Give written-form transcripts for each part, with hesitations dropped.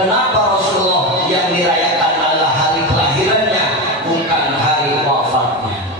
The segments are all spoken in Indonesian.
Kenapa Rasulullah yang dirayakan adalah hari kelahirannya, bukan hari wafatnya?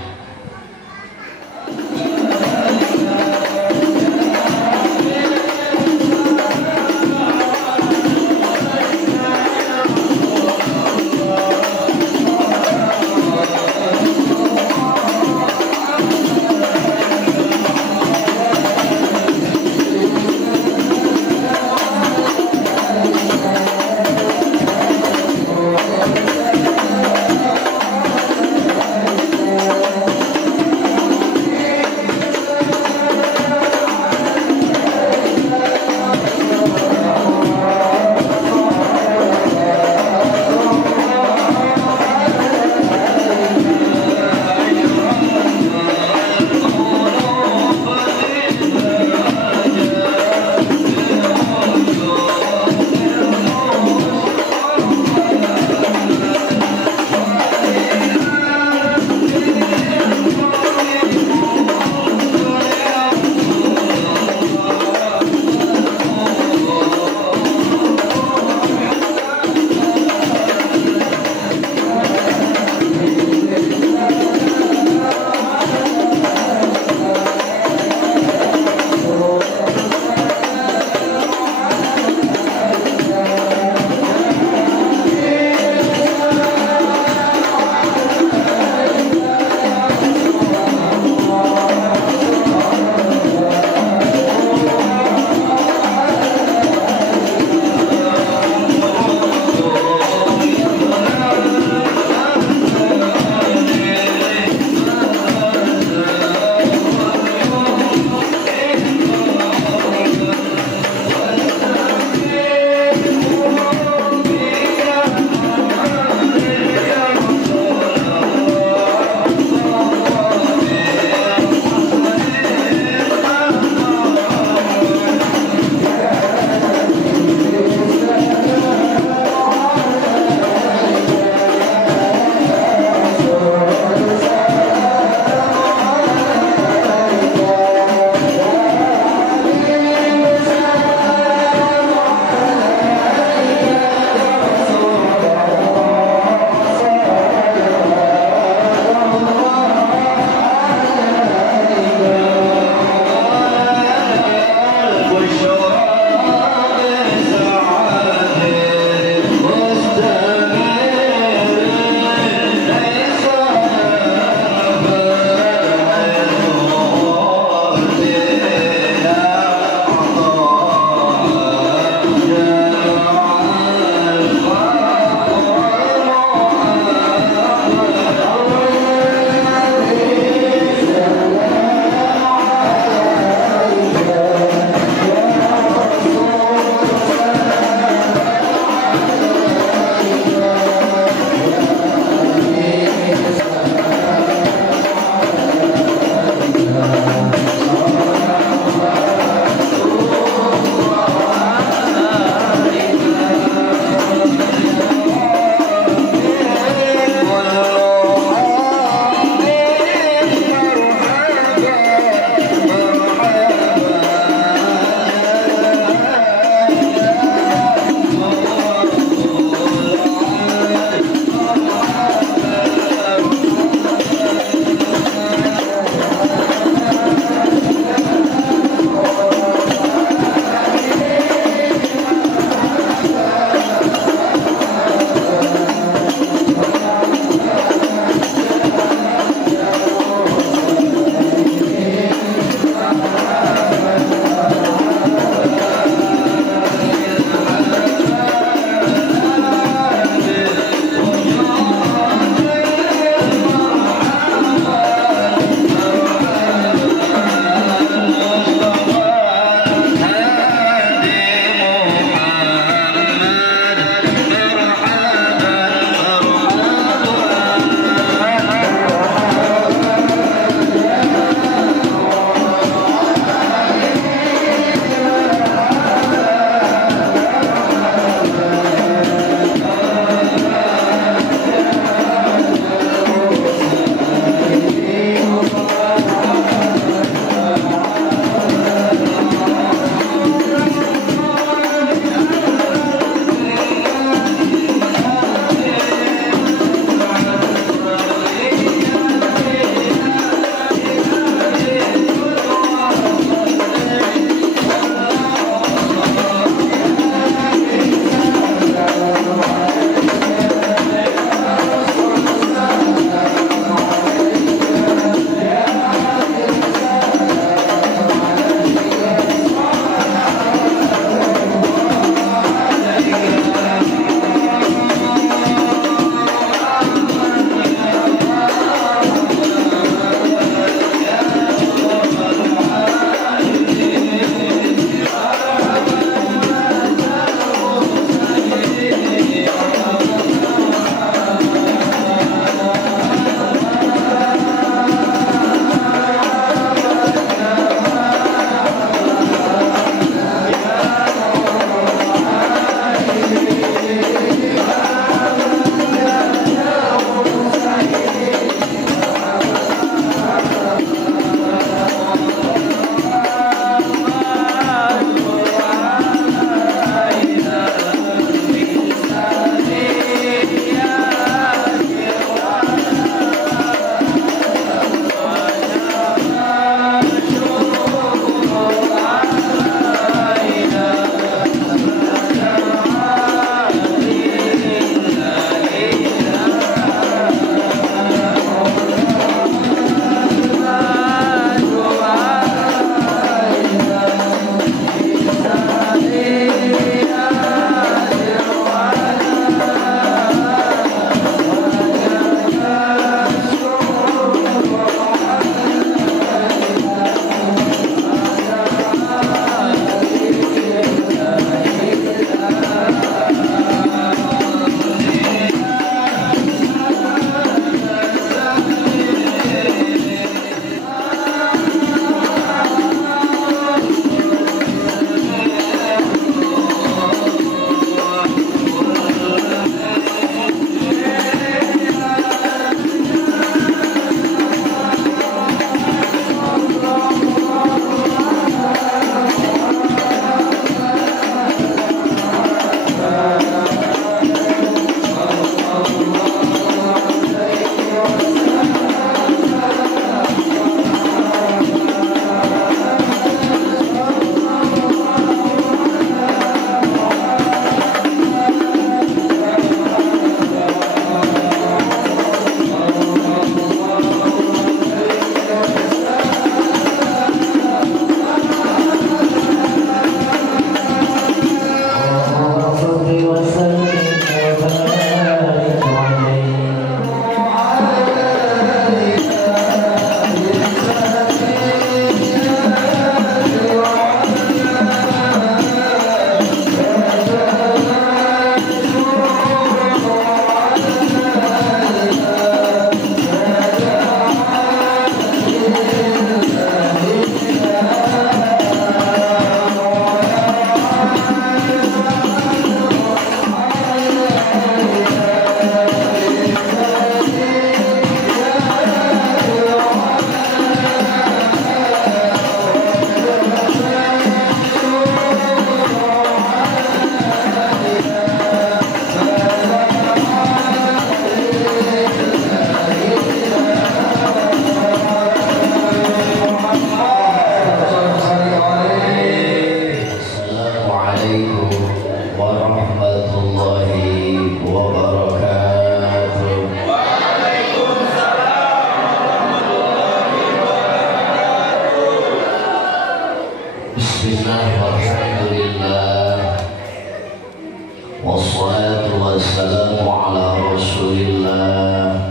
wassalatu wassalamu ala rasulillah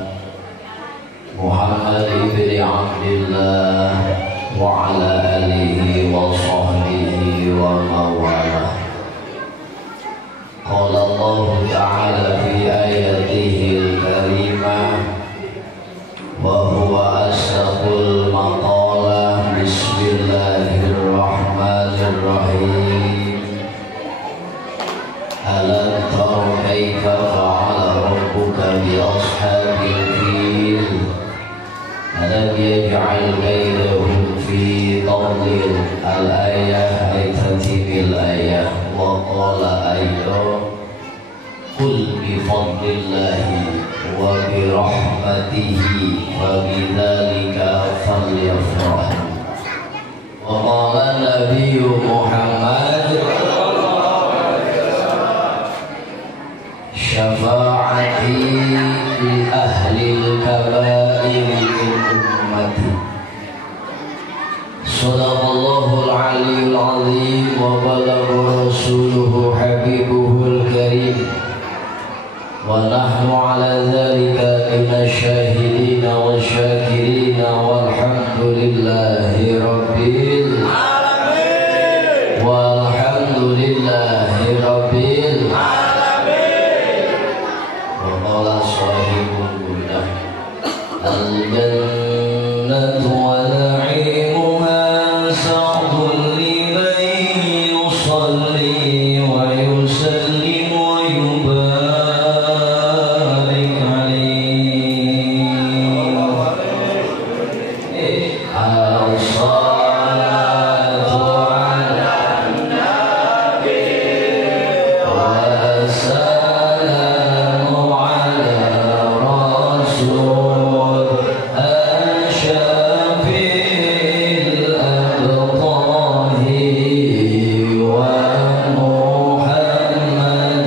Muhammad ibn Abdillah wa ala alihi wa sahbihi wa mawalah. Qala Allah ta'ala fi ayatihi al-karimah wa huwa asdaqul maqalah. Bismillahirrahmanirrahim. Alam tara kaifa fa'ala rabbuka bi ashabil fil alam yaj'al kaydahum fi tadlil. Al-ayah ay tartibil ayah. Wa qala aydan qul bi fadlillahi wa bi rahmatihi wa bidzalika falyafrahu. Wa qala nabiyyu Muhammad syafa'ati li ahlil kabair min ummati. Sadaqallahul aliyyul azim wa balagha rasuluhu habibuhul karim wa nahnu ala dhalika minasyahidin wa syakirin walhamdulillahi rabbil alamin walhamdulillahi rabbil alamin. Wa qala sahibul burdah al-jannatu wa na'imuha sa'dun liman yusalli wa yusallim wa yubarik alayhi. As-salatu ala nabi wa as-salamu ala rasul asy-syafi'il abtahi wa Muhammad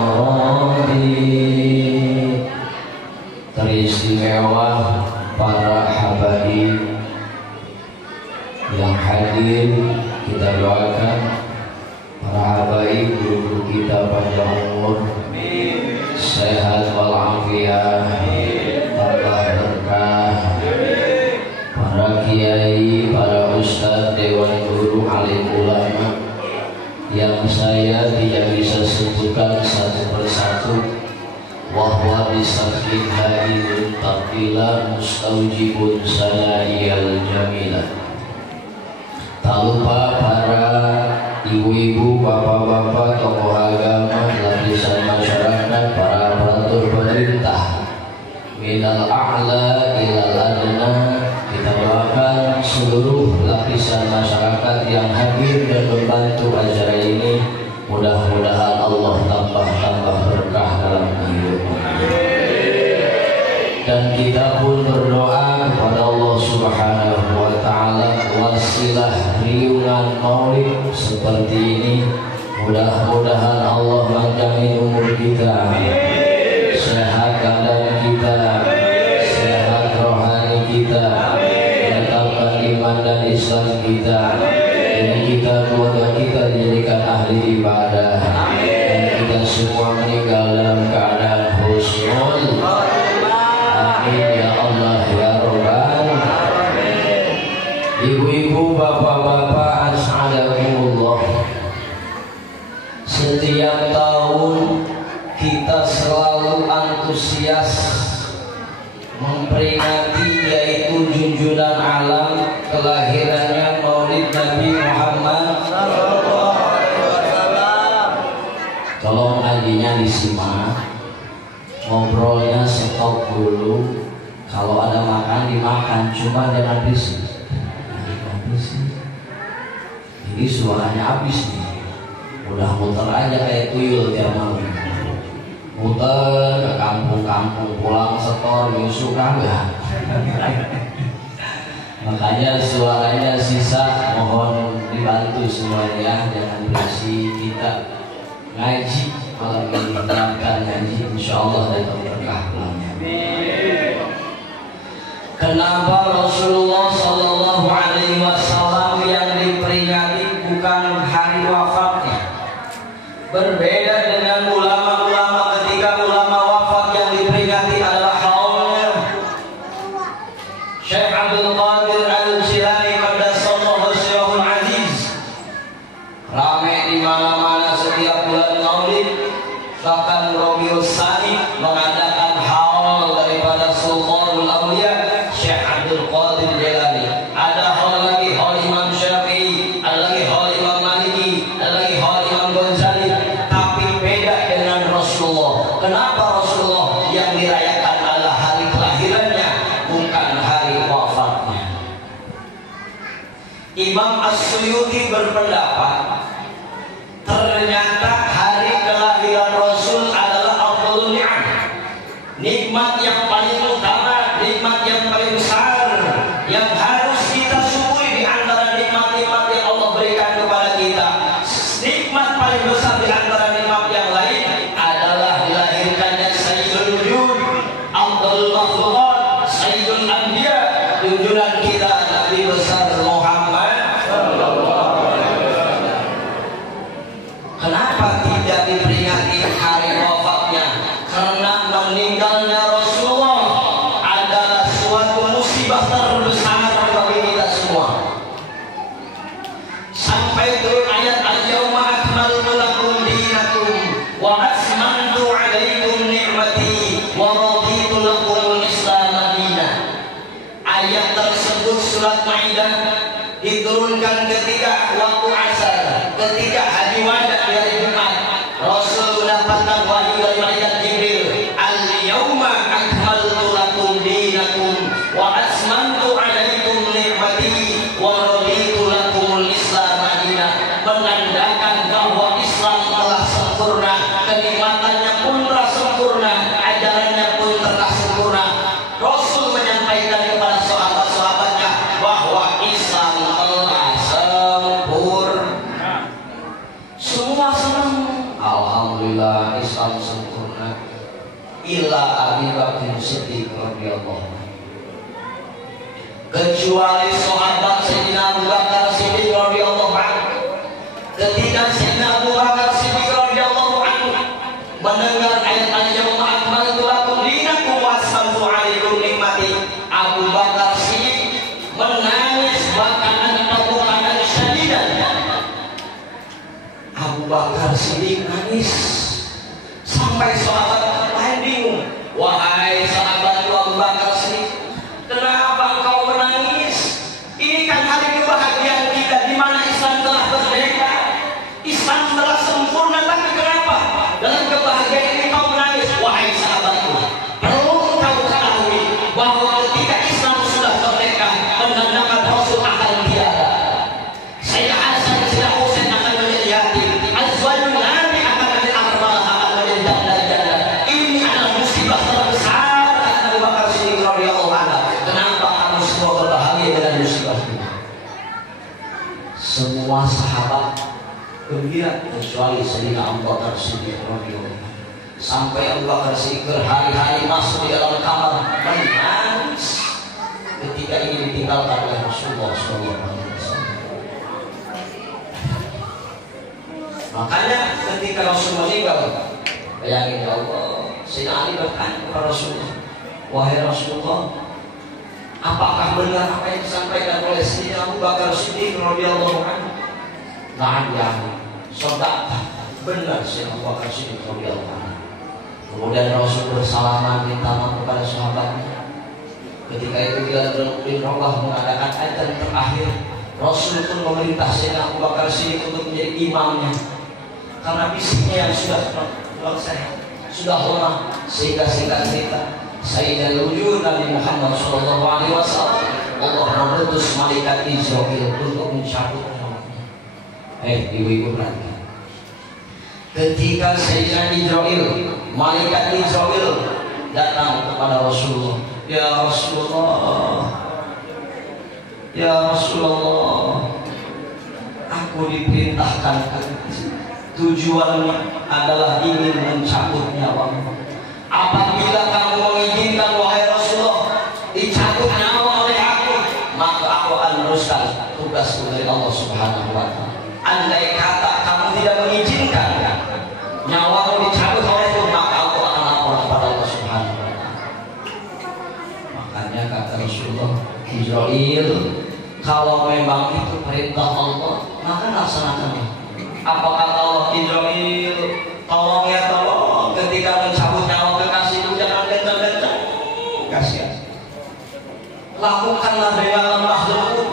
Arabi. Teristimewa para habaib yang hadir, kita doakan para habaib guru kita panjang umur, sehat walafiat, tambah berkah. Para kiai, para ustadz, dewan guru, alim ulama yang saya tidak bisa sebutkan satu persatu, wahwa bisafin hadirun taqila mustaujibun salayal jamilah. Tak lupa para ibu-ibu, bapak-bapak, tokoh agama, lapisan masyarakat, para aparatur pemerintah, minal a'la ilal adna. Kita doakan seluruh lapisan masyarakat yang hadir dan membantu acara ini, mudah-mudahan Allah tambah berkah dalam kehidupan. Dan kita pun berdoa kepada Allah Subhanahu wa ta'ala, wasilah riungan maulid seperti ini, mudah-mudahan Allah panjangin umur kita, sehat badan kita, sehat rohani kita, menetapkan iman dan Islam kita, dan kita, keluarga kita dijadikan ahli ibadah, dan kita semua meninggal dalam keadaan husnul. Amin ya Allah ya Rabbal. Ibu-ibu, bapak-bapak, as'adakumullah. Setiap tahun kita selalu antusias memperingati yaitu junjungan alam kelahirannya Maulid Nabi Muhammad sallallahu alaihi wasallam. Tolong ngajinya disimak, ngobrolnya stop dulu. Kalau ada makan dimakan, cuma jangan berisik. Jadi suaranya habis nih. Udah muter aja kayak tuyul tiap malam. Muter ke kampung-kampung, pulang setor, nyusu kagak. Makanya suaranya sisa, mohon dibantu semuanya, jangan berisik. Kita ngaji malam ini, terangkan ngaji, insya Allah datang berkah pulangnya. Kenapa Rasulullah Sallallahu Alaihi Wasallam yang diperingati bukan hari wafatnya, berbeda dengan Bahkan Rabiul Tsani mengadakan haul daripada Sultanul Auliya Syekh Abdul Qadir Jailani. Ada haul lagi, haul Imam Syafi'i, ada lagi haul Imam Maliki, ada lagi haul Imam Ghazali. Tapi beda dengan Rasulullah. Kenapa Rasulullah yang dirayakan adalah hari kelahirannya, bukan hari wafatnya? Imam As-Suyuti berpendapat ternyata hari kelahiran Rasul adalah afdhalun ni'am, nikmat yang paling utama, nikmat yang paling besar, yang harus kita syukuri di antara nikmat-nikmat yang Allah berikan kepada kita. Nikmat paling besar di antara nikmat yang lain adalah dilahirkannya Sayyidul Wujud, afdhalul makhluqat, Sayyidul Anbiya, junjungan kita Nabi besar Muhammad. Kenapa tidak diperingati hari wafatnya? Karena meninggalnya Rasulullah adalah suatu musibah terbesar bagi kita semua. Sampai turun ayat al-yawma akmaltu lakum dinakum wa asmantu alaikum ni'mati wa raditu lakumul Islam dinan. Ayat tersebut surat Maidah diturunkan ketika waktu asar, ketika hari wada di hari Jumat. Rasul mendapatkan wahyu dari malaikat Jibril, al-yawma akmaltu lakum dinakum wa asmantu alaikum ni'mati wa raditu lakumul Islam dinan, menandakan bahwa Islam telah sempurna, kenikmatannya pun telah sempurna, ajarannya pun telah sempurna. Rasul menyampaikan kepada sahabat-sahabatnya bahwa Islam telah sempurna. Semua senang, alhamdulillah Islam sempurna. Illa Abi Bakar Siddiq radhiyallahu anhu. Kecuali sahabat Sayyidina Abu Bakar Siddiq radhiyallahu anhu. Ketika Sayyidina Abu Bakar Siddiq radhiyallahu anhu mendengar ayat al-yawma akmaltu lakum dinakum wa asmantu alaikum nikmati, Abu Bakar Siddiq menangis bahkan bukan syadidan. Abu Bakar Siddiq nangis sampai sahabat lain bingung. Wahai sahabatku Abu Bakar Siddiq, kenapa engkau menangis? Ini kan hari kebahagiaan kita di mana Islam telah merdeka, Islam telah sempurna, tapi kenapa dalam kebahagiaan ini kau menangis? Wahai sahabatku, perlu engkau ketahui bahwa ketika Islam sudah merdeka, menandakan Rasul akan tiada. Sayyidina Hasan, Sayyidina Husain akan menjadi yatim, azwajul Nabi akan menjadi armalah, akan menjadi janda-janda. Ini adalah musibah terbesar kata Abu Bakar Siddiq radhiyallahu anhu. Kenapa kamu semua berbahagia dengan musibah ini? Semua sahabat gembira kecuali Sayyidina Abu Bakar Siddiq radhiyallahu anhu. Sampai Abu Bakar Siddiq berhari-hari masuk di dalam kamar menangis ketika ini ditinggalkan oleh Rasulullah SAW. Makanya ketika Rasul meninggal, bayangin ya Allah, Sayyidina Ali bertanya kepada Rasulullah, wahai Rasulullah, apakah benar apa yang disampaikan oleh Sayyidina Abu Bakar Siddiq radhiyallahu anhu? Na'am ya Ali, sadaqta, benar Sayyidina Abu Bakar Siddiq radhiyallahu anhu. Kemudian Rasul bersalaman minta maaf kepada sahabatnya. Ketika itu bila bin Allah mengadakan ayat terakhir, Rasul pun memerintah Sayyidina Abu Bakar Siddiq untuk menjadi imamnya. Karena fisiknya yang sudah sudah lemah, sehingga singkat cerita Sayyidul Wujud Nabi Muhammad SAW, Allah mengutus malaikat Israil untuk mencabut nyawanya. Ibu-ibu perhatikan. Ketika Sayyidina Israil, malaikat Israil datang kepada Rasulullah, ya Rasulullah, ya Rasulullah, aku diperintahkan tujuannya adalah ingin mencabut nyawamu. Apabila kamu mengizinkan wahai Rasulullah dicabut nyawa oleh aku, maka aku akan meneruskan tugasku dari Allah Subhanahu wa Ta'ala. Andai kata kamu tidak mengizinkan nyawamu dicabut olehku, maka aku akan lapor kepada Allah Subhanahu wa Ta'ala. Makanya kata Rasulullah, Israil, kalau memang itu perintah Allah, maka laksanakannya. Apa kata Allah? Israil, tolong ya tolong, ketika mencabut nyawa kekasihmu jangan kencang-kencang, kasihan. Lakukanlah dengan lemah lembut.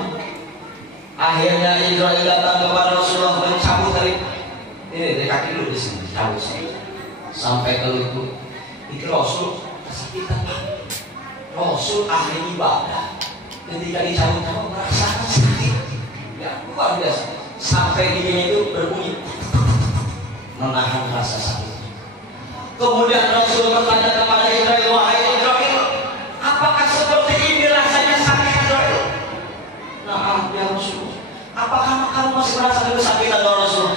Akhirnya Israel datang kepada Rasulullah mencabut dari kaki dulu di sini, cabut sampai ke lutut. Itu Rasul kesakitan. Rasul ahli ibadah. Ketika dicabut nyawa merasakan sakit, ya luar biasa. Sampai giginya itu berbunyi, menahan rasa sakit. Kemudian Rasul bertanya kepada Israel, wahai Israel, apakah seperti ini rasanya sakit Israel? Nah, ya Rasul, apakah kamu masih merasakan kesakitan ya Rasul?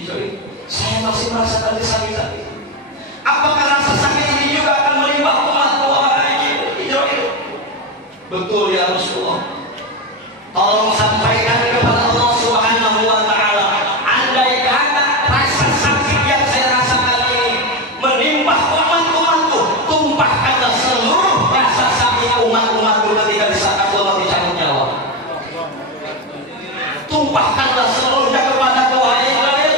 Israel, saya masih merasakan kesakitan. Apakah rasa sakit ini juga akan melimpah umatku wahai Israel? Betul ya Rasulullah. Tolong sampaikan kepada Allah Subhanahu wa Ta'ala, andai kata rasa sakit yang saya rasakan ini menimpa umat-umatku, tumpahkanlah seluruh rasa sakit umat-umatku ketika di saat Allah dicabut nyawa. Tumpahkanlah seluruhnya kepada Tuhan Israel.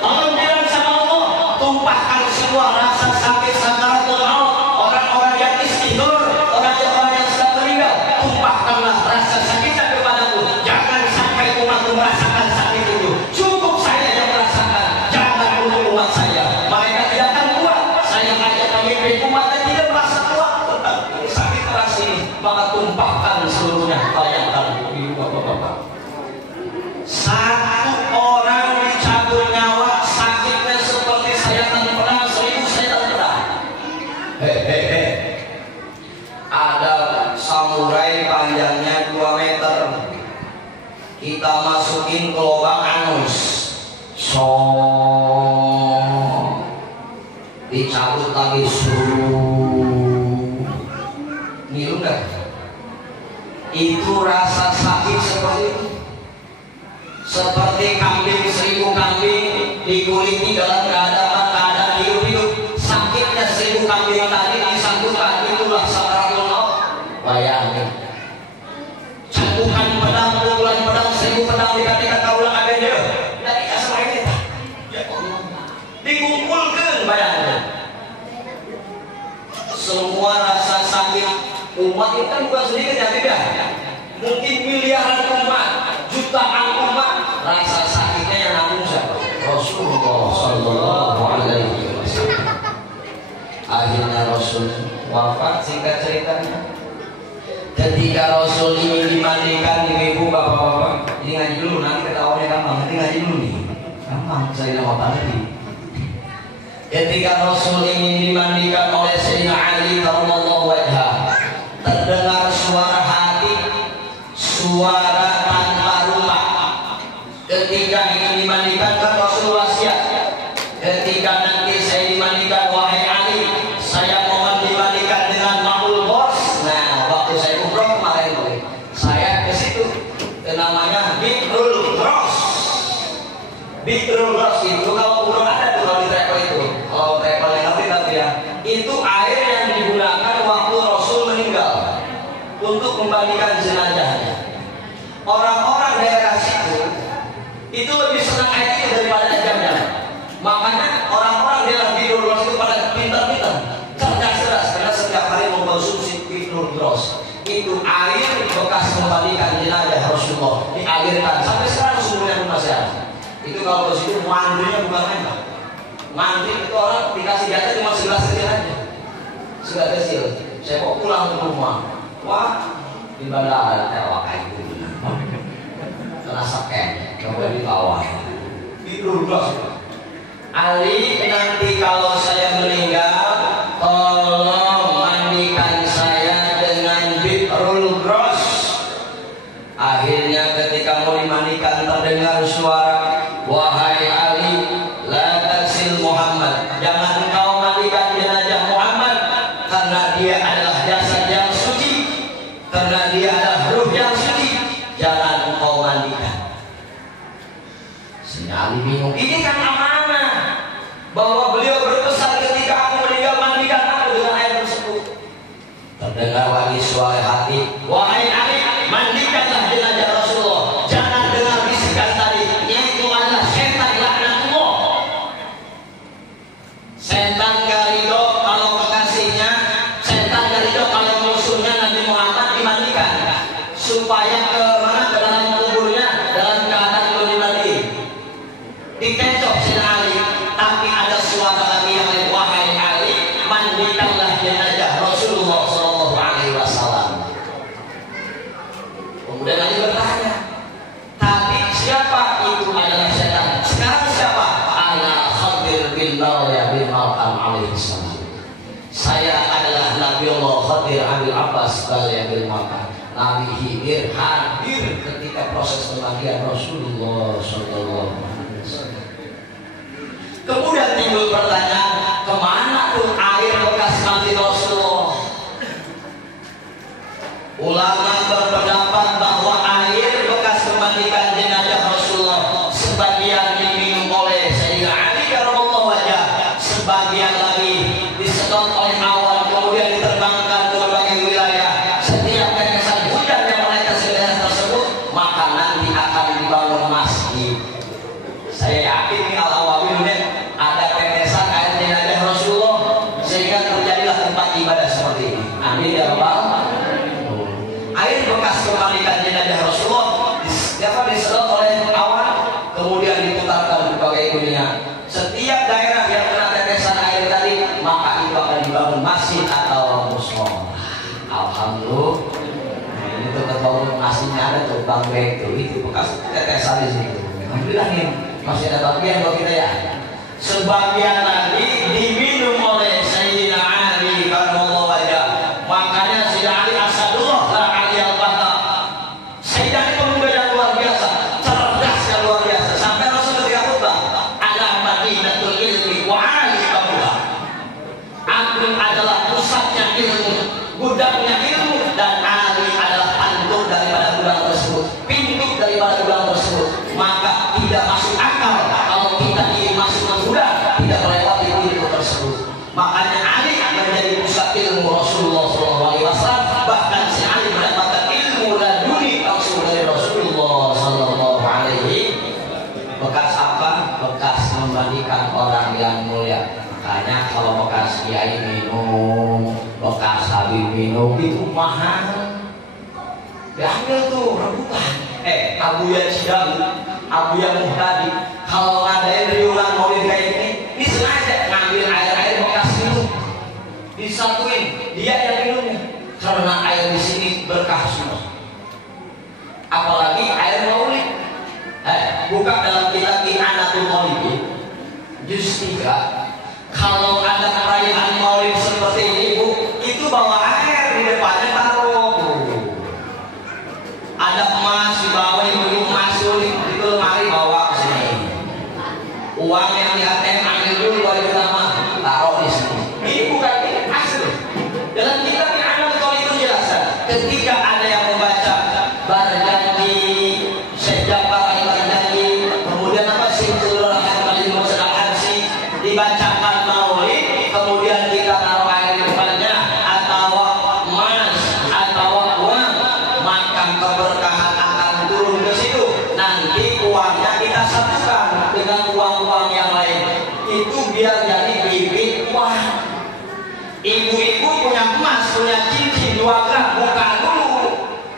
Tolong bilang sama Allah, tumpahkan semua rasa sakit sakaratul maut, orang-orang yang istighfar, orang-orang yang sudah meninggal, tumpahkanlah rasa sakitnya kepadaku. Jangan sampai umatku merasakan sakit itu. Cukup saya yang merasakan, jangan untuk umat saya. Mereka tidak akan kuat. Saya hanya memimpin umat yang tidak merasa kuat. Tetapi sakit keras ini, maka tumpahkan seluruhnya. Bayangkan ibu bapak-bapak, satu orang dicabut nyawa, sakitnya seperti sayatan pedang, 1000 sayatan pedang. Hehehe. Ada samurai panjangnya 2 meter. Kita masukin ke lubang anus. Dicabut lagi ngilu enggak? Itu rasa sakit seperti itu. Seperti kambing, 1000 kambing dikuliti dalam keadaan hidup-hidup. Sakitnya 1000 kambing tadi disatukan, itulah sakaratul maut. Bayangin, cambukan pedang, pukulan pedang, 1000 pedang dikatakan kaulah abende. Dari asal ini, ya Allah, dikumpulkan, bayangin. Semua rasa sakit umat itu kan bukan sedikit ya, tidak. Mungkin miliaran umat, jutaan umat, rasa sakitnya yang nanggung siapa? Rasulullah Sallallahu Alaihi Wasallam. Akhirnya Rasul wafat. Singkat ceritanya, ketika Rasul ini dimandikan, ibu bapak-bapak, ini ngaji dulu, nanti ketahuannya gampang. Nanti ngaji dulu nih, gampang saya nama tadi. Ketika Rasul ini dimandikan oleh Sayyidina Ali radhiyallahu anhu, terdengar suara hati, suara tanpa rumah. Ketika ini dimandikan, kan Rasul wasiat, ketika nanti saya dimandikan, wahai Ali, saya mohon dimandikan dengan ma'ul bos. Nah, waktu saya umroh kemarin, saya ke situ, namanya Bi'rul Ros. Bi'rul Ros itu kalau umroh ada tuh, kalau di travel itu, kalau travel yang ngerti tapi ya, itu air yang digunakan waktu Rasul meninggal untuk membandikan jenazahnya. Orang-orang daerah situ itu lebih senang air itu daripada jamnya. Makanya orang-orang daerah Bi'rul Ros itu pada pintar-pintar, cerdas-cerdas, karena setiap hari mengkonsumsi Bi'rul Ros. Itu air bekas membandikan jenazah Rasulullah dialirkan sampai sekarang sumbernya pun masih ada. Itu kalau ke situ mandinya bukan main. Mandi itu orang dikasih jatah cuma segelas kecil aja, segelas kecil. Saya kok pulang ke rumah, wah di bandara tewak kayak gitu, kena seken, coba di bawah. Itu bos. Ali, nanti kalau saya meninggal, tolong mandikan saya dengan Bi'rul Ros. Akhirnya ketika mau dimandikan terdengar suara, wahai Ali, la taksil Muhammad, jangan engkau mandikan jenazah Muhammad, karena dia adalah jasad yang suci, karena dia adalah ruh yang suci, jangan engkau mandikan. Ali bingung, ini kan amanah bahwa beliau berpesan ketika aku meninggal, mandikan aku dengan air tersebut. Terdengar lagi suara hati, wahai Ali, mandikanlah jenazah Rasulullah, jangan dengar bisikan tadi, yaitu adalah setan laknatullah. Setan gak ridho kalau kekasihnya, setan gak ridho kalau musuhnya Nabi Muhammad dimandikan, supaya ke mana, ke dalam kuburnya dalam keadaan belum dimandi, dikencok Sayyidina Ali. Tapi ada suara lagi yang lain, wahai Ali, mandikanlah jenazah Rasulullah Shallallahu Alaihi Wasallam. Kemudian Ali bertanya, tadi siapa? Itu adalah setan. Sekarang siapa? Ana Khadir bin Maryam bin Malkam alaihissalam. Saya adalah Nabiullah Khadir Abil Abbas bin Malkam. Nabi Khidir hadir ketika proses pemandian Rasulullah Shallallahu Alaihi Wasallam. Kemudian timbul pertanyaan, kemana tuh air bekas mandi Rasulullah? Ulama berpendapat bahwa air bekas memandikan jenazah Rasulullah sebagian diminum oleh Sayyidina Ali karramallahu wajhah, sebagian lagi disedot oleh awan kemudian diterbangkan ke berbagai wilayah. Setiap tetesan hujan yang menetes jenazah tersebut, maka nanti akan dibangun masjid. Saya yakin nih al-awwalin ada tetesan air jenazah Rasulullah sehingga terjadilah tempat ibadah seperti ini. Amin ya rabbal. Air bekas memandikan jenazah Rasulullah disedot oleh awan kemudian diputarkan ke berbagai dunia. Setiap daerah yang kena tetesan air tadi, maka itu akan dibangun masjid atau mushola. Alhamdulillah. Ini tuh ketua masjidnya ada tuh Bang Bek itu bekas tetesan di situ. Alhamdulillah nih masih ada bagian buat kita ya. Sebagian lagi diminum oleh Sayyidina Ali karramallahu wajhah. Makanya Sayyidina Ali Asadullah la Ali al-Bata. Sayyidina Ali pemuda yang luar biasa, cerdas yang luar biasa. Sampai Rasul ketika khutbah, ala madinatul ilmi wa ali babuha. Aku adalah pusatnya ilmu, gudangnya ilmu, dan Ali adalah pantuk daripada gudang tersebut, pintu daripada gudang tersebut. Maka tidak masuk akal kalau kita ingin masuk ke gudang tidak melewati pintu tersebut. Makanya Ali menjadi pusat ilmu Rasulullah SAW. Bahkan si Ali mendapatkan ilmu laduni langsung dari Rasulullah SAW. Bekas apa? Bekas memandikan orang yang mulia. Makanya kalau bekas kiai minum, bekas habib minum itu mahal. Diambil tuh rebutan. Abuya Cidang, Abuya Muhtadi, kalau ngadain riulan maulid kayak gini, ini sengaja ngambil air bekas minum, disatuin dia yang minumnya, karena air di sini berkah semua. Apalagi air maulid. Buka dalam kitab I'anatul Maulid juz 3. Kalau ada perayaan maulid seperti ini, Bu, itu bawa air di depannya taruh. Ada emas di bawah, ibu masuk di lemari bawa ke sini. Uang yang di ATM ambil dulu baru pertama taruh di sini. Ini bukan ini asli. Dalam kitab I'anatul Maulid itu jelaskan. Ketika ada yang membaca berjanji, Syekh Jafar berjanji, kemudian apa Simtul Rahman Malim Musadaqansi dibacakan maulid, kemudian kita taruh air di depannya atau emas atau uang, maka keberkahan akan turun ke situ. Nanti uangnya kita satukan dengan uang-uang yang lain, itu biar jadi bibit uang. Ibu-ibu punya emas, punya cincin 2 gram, buka dulu,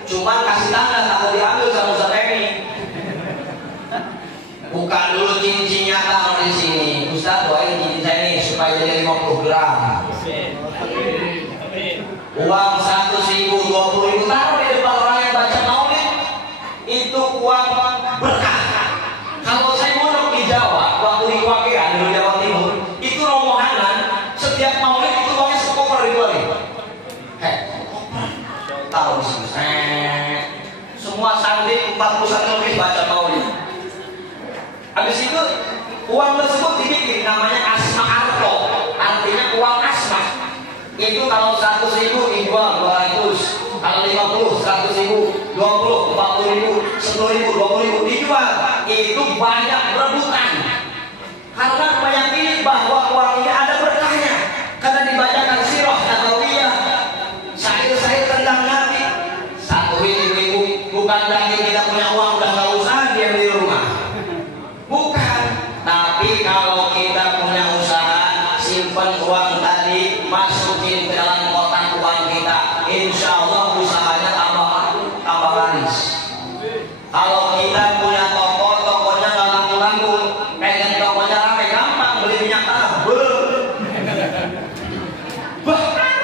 cuma kasih tanda takut diambil sama Ustaz Emi. Buka dulu cincinnya, taruh di sini. Ustaz doain cincin saya ini supaya jadi 50 gram. Uang 100.000, 20.000 taruh di depan orang yang baca maulid. Itu uang berkah. Kalau saya mondok di Jawa, waktu di Wakian di Jawa Timur, itu rombongan setiap maulid itu uangnya sekoper dikeluarin. Taruh di sini. Semua santri 41 lebih baca maulid. Habis itu uang tersebut dibikin namanya asma arto, artinya uang asma. Itu kalau 100.000 dijual 200, kalau 50 100.000, 20 40.000, 10.000, 20.000 dijual. Itu banyak rebutan karena meyakini bahwa uang ini ada berkahnya, karena dibacakan sirah nabawiyah, syair-syair tentang Nabi. Satu ibu-ibu bukan lagi kita punya uang udah nggak usah diam di rumah, bukan. Tapi kalau kita punya usaha, si simpan uang tadi, masukin ke dalam kotak uang kita, insya Allah usahanya tambah laris. Kalau kita punya toko, tokonya nggak laku-laku, pengen tokonya rame, gampang beli minyak tanah. Bahkan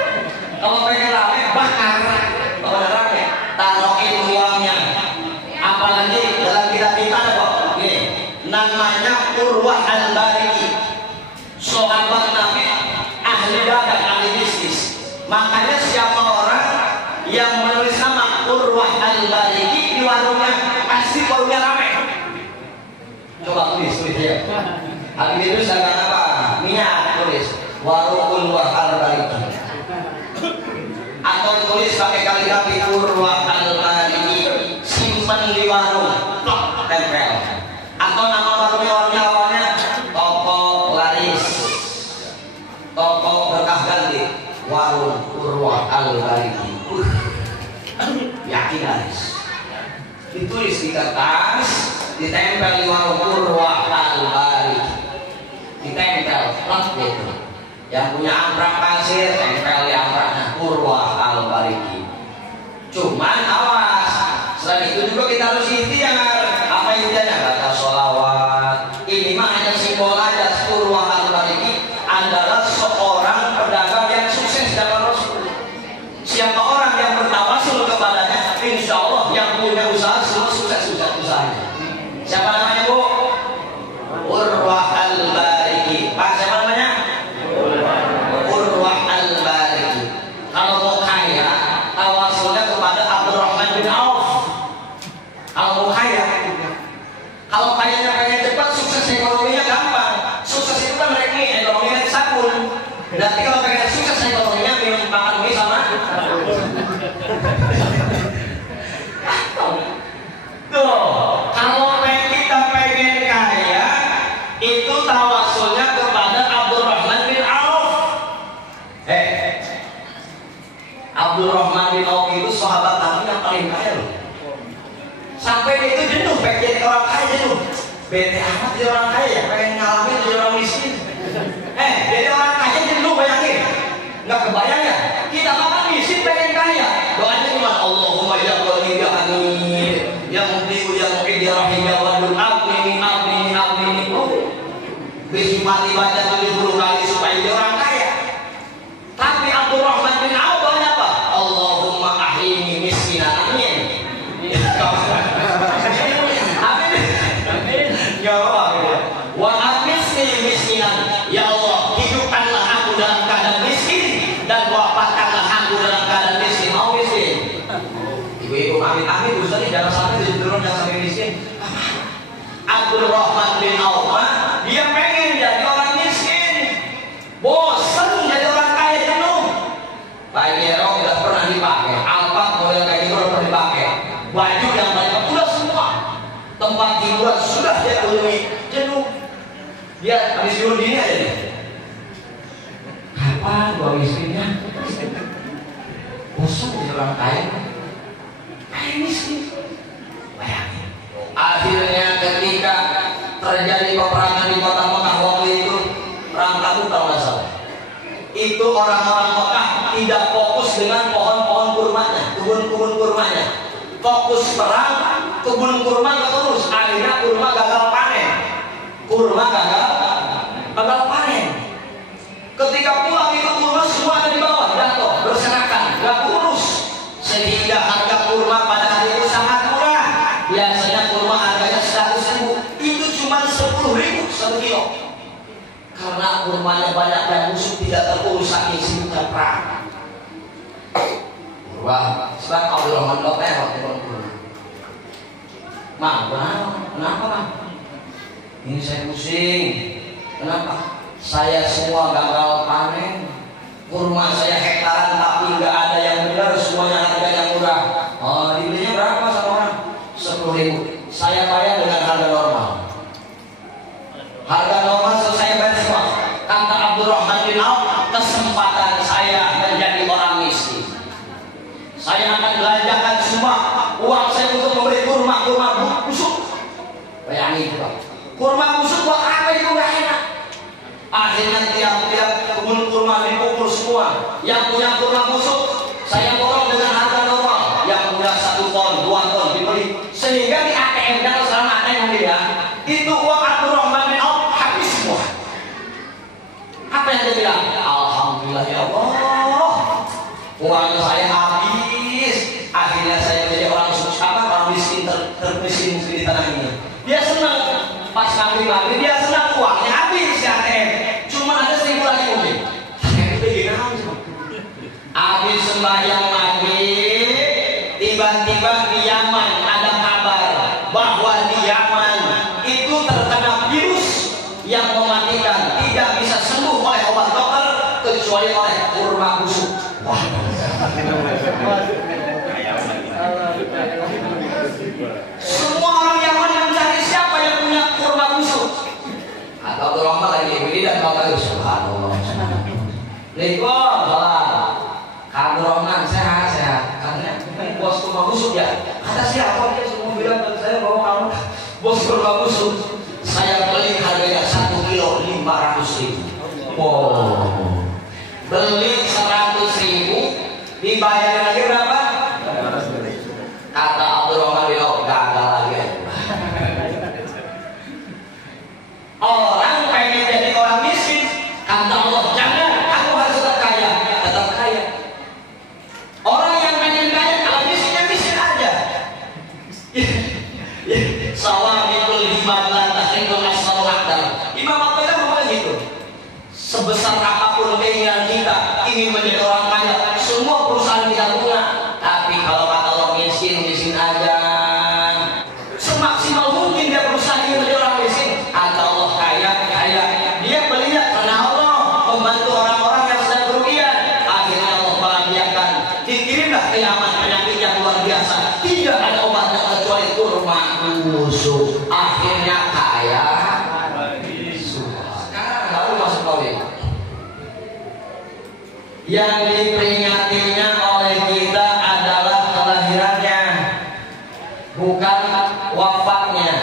kalau pengen rame, bakar. Tokonya rame, taruhin uangnya. Apalagi dalam kitab kita ada kok, namanya Urwah al-Bariki, sahabat Nabi, ahli dagang, ahli bisnis. Makanya siapa orang yang menulis nama Urwah al-Bariki di warungnya, pasti warungnya rame. Coba tulis ya. Habis itu dagang apa? Minyak, tulis warung Urwah al-Bariki. Atau tulis pakai kaligrafi Urwah al-Bariki, simpan di warung, tempel. Atau nama warungnya awalnya toko laris, toko berkah ganti, warung Urwah al-Bariki. Yakin laris. Ditulis di kertas, ditempel di warung Urwah al-Bariki, ditempel plat gitu. Yang punya amprak pasir, tempel di ampraknya Urwah al-Bariki. Cuman awas, selain itu juga kita harus ikhtiar. Apa intinya? Baca sholawat. Ini mah hanya simbol aja. Urwah al-Bariki adalah seorang pedagang yang sukses dalam Rasul. Siapa orang yang bertawasul kepadanya, insya Allah yang punya usaha semua sukses usahanya. Siapa namanya, Bu? Urwah al-Bariki. Pak, siapa namanya? Urwah al-Bariki. Kalau mau kaya, tawasulnya kepada Abdurrahman bin Auf. Kalau mau kaya, kalau kayanya pengen cepat, sukses ekonominya gampang. Sukses itu kan naik mie, ekonominya naik sabun. Berarti kalau pengen sukses ekonominya, minum makan mie sama tuh. Kalau kita pengen kaya, itu tawasulnya kepada Abdurrahman bin Auf. Abdurrahman bin Auf itu sahabat Nabi yang paling kaya loh. Sampai dia itu jenuh, pengen jadi orang kaya jenuh. Bete amat jadi orang kaya, pengen ngalamin jadi orang miskin. Jadi orang kaya jenuh, bayangin. Nggak kebayang ya? Kita makan miskin pengen kaya. Doanya cuma Allahumma ya Ghani ya Hamid, ya Mubdi'u ya Mu'id ya Rahim ya Wadud, Abnini. Bismillah dibaca 70 kali supaya dia orang kaya. Tapi Abdurrahman bin Auf doanya apa? Allahumma ahyini miskinan. Amin. Ya Allah, wa amisni miskinan. Ya Allah, hidupkanlah aku dalam keadaan miskin dan wafatkanlah aku dalam keadaan miskin. Mau miskin? Ibu-ibu amit-amit Ustaz, jangan sampai diturun, jangan sampai miskin. Abdurrahman bin Auf, dia pengen jadi orang miskin, bosan jadi orang kaya jenuh. Baiknya tidak pernah dipakai, alpat model kayak gitu pernah dipakai. Baju yang banyak udah semua, tempat hiburan sudah dia penuhi, jenuh. Dia habis dulu dini aja nih. Kapan gua miskinnya? Bosan jadi orang kaya, kayak miskin. Bayangin. Akhirnya ketika terjadi peperangan di kota Mekah waktu itu, perang Tabuk kalau nggak salah, itu orang-orang Mekah tidak fokus dengan pohon-pohon kurmanya, kebun-kebun kurmanya. Fokus perang, kebun kurma nggak terus. Akhirnya kurma gagal panen. Gagal panen. Ketika pulang itu kurma semua ada di bawah, jatuh, berserakan, nggak kurus. Sehingga harga kurma pada hari itu sangat murah. Biasanya kurma harganya 100.000, itu cuma 10.000 1 kilo. Karena kurmanya banyak dan musuh tidak terurus saking sibuknya perang. Wah, sebab Abdurrahman bin Auf waktu itu. Kenapa, Bang? Ini saya pusing. Kenapa? Saya semua gagal panen. Kurma saya hektaran tapi nggak ada yang benar, semuanya harga yang murah. Dibelinya berapa sama orang? 10.000. Saya bayar dengan harga normal. Harga normal selesai bayar semua. Kata Abdurrahman bin Auf, kesempatan saya menjadi orang miskin. Saya akan belanjakan semua uang saya untuk membeli kurma busuk. Bayangin itu, Pak. Kurma busuk buat apa itu nggak enak. Akhirnya tiap-tiap kebun kurma dipukul semua. Yang punya kurma busuk saya borong dengan harga normal. Yang punya 1 ton, 2 ton dibeli. Sehingga di ATM dan selama ATM dia itu uang Abdurrahman bin Auf habis semua. Apa yang dia bilang? Alhamdulillah ya Allah, uang saya habis. Akhirnya saya menjadi orang miskin termiskin di tanah ini. Dia senang pas maghrib dia senang uangnya habis di ATM. Cuma ada 1.000 lagi mungkin. Habis sembahyang maghrib, tiba-tiba di Yaman ada kabar bahwa di Yaman itu terkena virus yang mematikan, tidak bisa sembuh oleh obat dokter kecuali oleh kurma busuk. Wah. Semua orang Yaman mencari siapa yang punya kurma busuk. Atau tolong lagi ini dan kalau subhanallah. Niko, salam. Kang Roman sehat. Katanya bos kurma busuk ya. Kata siapa dia semua bilang ke saya bahwa kamu bos kurma busuk. Saya beli harganya 1 kilo 500.000. Wow. Beli 100.000 dibayar lagi berapa? Kata Abdurrahman bin Auf, gagal lagi. Orang pengen jadi orang miskin, kata Allah jangan, aku harus tetap kaya, tetap kaya. Orang yang pengen kaya, kalau miskinnya miskin aja. Sawabikul himad tahrikul asal akdar. Imam Abdullah ngomong gitu. Sebesar apapun keinginan kita ingin menjadi orang kaya, semua perusahaan kita punya. Tapi kalau kata Allah miskin aja. Semaksimal mungkin dia berusaha ingin menjadi orang miskin. Kata Allah kaya. Dia belinya karena Allah membantu orang-orang yang sedang kerugian. Akhirnya Allah bahagiakan. Dikirimlah ke Yaman penyakit yang luar biasa. Tidak ada obatnya kecuali kurma busuk. Akhirnya kaya. Sekarang baru masuk tauhid. Yang diperingatinya oleh kita adalah kelahirannya, bukan wafatnya.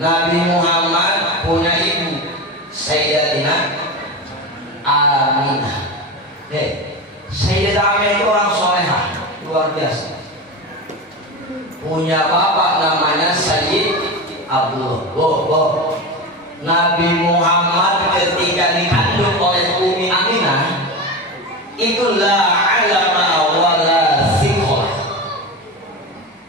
Nabi Muhammad punya ibu Sayyidatina Aminah. Sayyidatina Aminah itu orang solehah luar biasa. Punya bapak namanya Sayyid Abdullah. Nabi Muhammad ketika dikandung oleh Umi Aminah itu la alama wala sikhoh.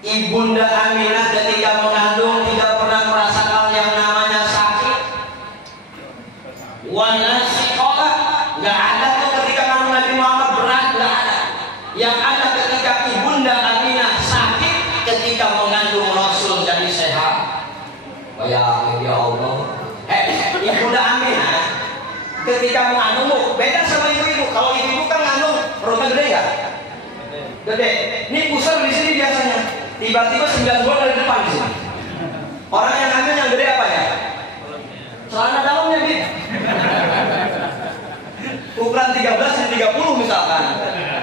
Ibunda Aminah ketika mengandung tidak pernah merasakan yang namanya sakit. Wala sikhoh, nggak ada tuh ketika kandung Nabi Muhammad berat, nggak ada. Yang ada ketika ibunda Aminah sakit ketika mengandung Rasul jadi sehat. Ya Allah. Ibunda Aminah ketika mengandung beda sama ibu-ibu. Kalau ibu-ibu kan ngandung perutnya gede ya? Gede. Ini pusar di sini biasanya. Tiba-tiba 9 bulan dari depan di sini. Orang yang ngambil yang gede apa ya? Celana dalamnya gitu. Ukuran 13 dan 30 misalkan.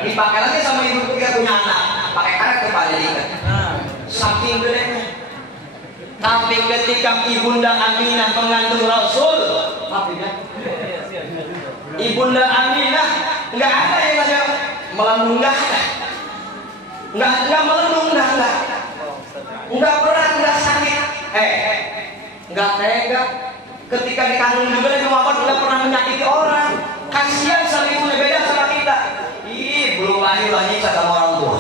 Dipakai lagi sama ibu ketika punya anak. Pakai karet kepala diikat. Saking gedenya. Tapi ketika ibunda Aminah mengandung Rasul, ibunda Aminah nggak ada yang ada melendung, nggak ada, nggak melendung, nggak berat, nggak sakit, nggak tega. Ketika dikandung juga Nabi Muhammad nggak pernah menyakiti orang. Kasihan sama ibunya, beda sama kita. Belum lahir lah nyiksa sama orang tua.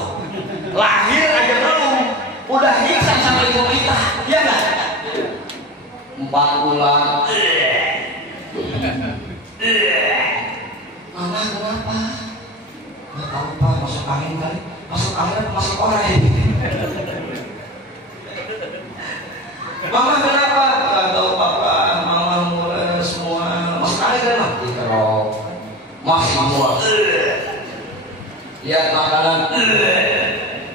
Lahir aja belum, udah nyiksa sama ibu kita, ya nggak? 4 bulan. Mama kenapa? Nggak tahu Pak, masuk angin kali. Masuk angin atau masuk orang ini? Mama kenapa? Nggak tahu Papa. Mama mulai semua masuk angin kan? Mati kerok. Masih mual. Lihat makanan.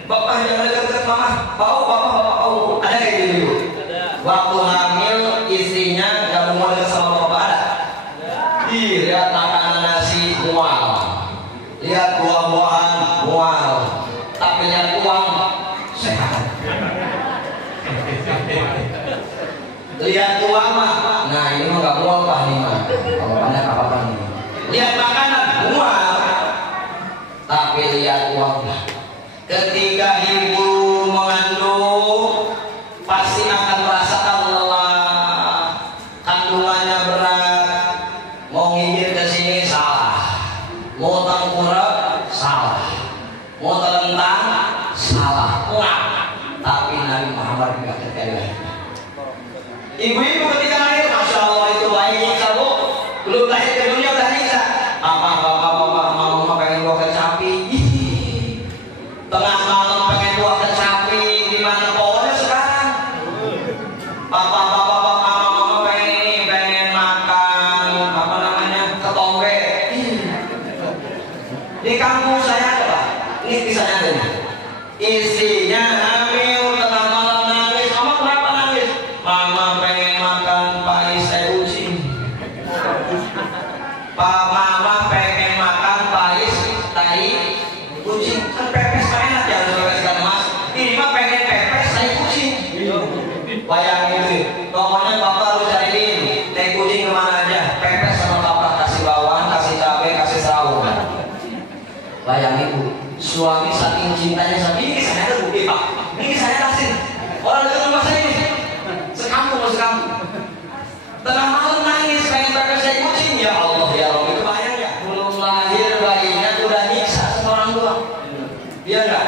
Bapak jangan dekat Mama. Bapak bau. Ada kayak gitu. Waktu hamil istrinya nggak mau dekat sama Bapak ada. Lihat makanan nasi mual, lihat buah-buahan mual, tapi lihat uang sehat. Lihat uang mah, nah ini mah nggak mual Pak nih mah. Kalau banyak apa-apa nih. Lihat Ibu-ibu ketika lahir, masya Allah itu bayi nyiksa bu. Belum lahir ke dunia udah nyiksa. Mama pengen buah kecapi. Tengah malam pengen buah kecapi. Di mana pohonnya sekarang? Mama pengen makan apa namanya ketombe. Di kampung saya ada Pak. Ini kisahnya ada nih. Istrinya hamil tengah malam nangis. Mama kenapa nangis? Mama pengen makan pais teh kucing. Mama pengen makan pais tai kucing. Kan pepes mah enak ya, pepes kan mas. Ini mah pengen pepes tai kucing. Bayangin itu. Pokoknya bapak harus cariin teh kucing kemana aja. Pepes sama bapak, kasih bawang, kasih cabai, kasih saus. Bayangin bu, suami saking cintanya sama ini kisahnya ada bu, Pak. Ini kisahnya kasih. Orang dekat rumah saya ini, sekampung. Tengah malam nangis pengen pepes tai kucing. Ya Allah ya Rabbi, kebayang ya? Belum lahir bayinya udah nyiksa sama orang tua. Iya enggak?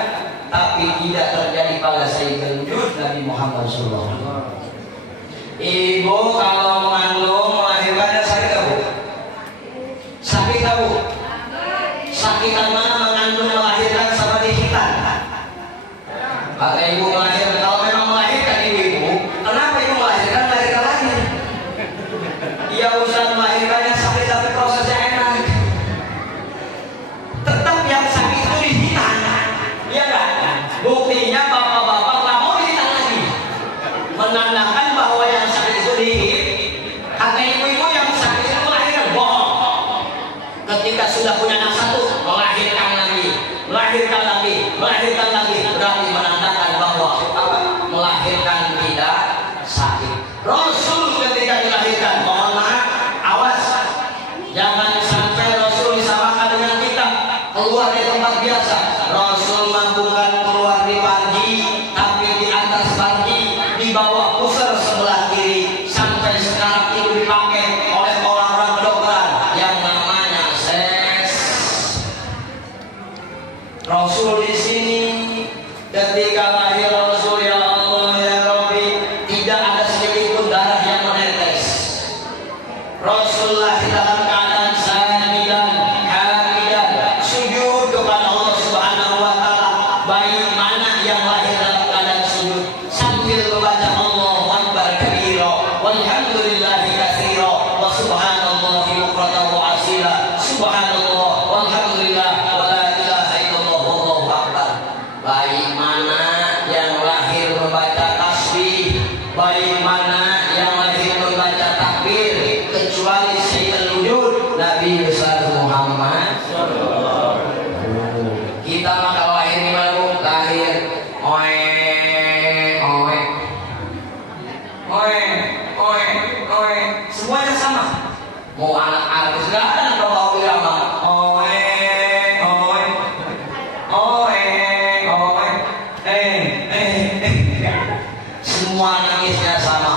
Tapi tidak terjadi pada Sayyidul Wujud Nabi Muhammad SAW. Ibu kalau mengandung melahirkan sakit tak bu? Sakit tak bu? Sakitan mana mengandung melahirkan sama dihitan? Kata ibu melahirkan, kalau memang melahirkan ibu, kenapa ibu melahirkan lagi? Iya usaha melahirkannya sakit tapi prosesnya enak. Tetap yang sakit itu dihitan, iya kan? Buktinya bapak-bapak nggak mau dihitan lagi, menandakan bahwa yang sakit itu dihit. Kata ibu-ibu yang sakit itu melahirkan bohong. Ketika sudah punya anak satu, melahirkan lagi, berarti menandakan bahwa melahirkan tidak sakit. Rasul ketika dilahirkan, mohon maaf, awas, jangan sampai Rasul disamakan dengan kita keluar dari tempat biasa. Rasul bukan keluar di pagi, tapi di atas pagi, di bawah pusar sebelah kiri. Sampai sekarang itu dipakai oleh orang-orang kedokteran yang namanya ses. Rasul di sini ketika lahir Rasul, ya Allah ya Rabbi, tidak ada sedikit pun darah yang menetes. Rasul lahir dalam keadaan sajidan, hamidan, sujud kepada Allah Subhanahu wa taala. Bayi mana yang lahir dalam keadaan sujud sambil membaca Allahu Akbar kabira, walhamdulillahi katsira, wa subhanallahi bukratan wa asila, subhanallah walhamdulillah wa la ilaha illallah wallahu akbar. Bayi mana yang lahir membaca tasbih, bayi mana yang lahir membaca takbir, kecuali Sayyidul Wujud Nabi besar Muhammad. Kita maka lahir di mana bu? Lahir semuanya sama. Mau anak artis nggak ada yang bawa irama semua nangisnya sama.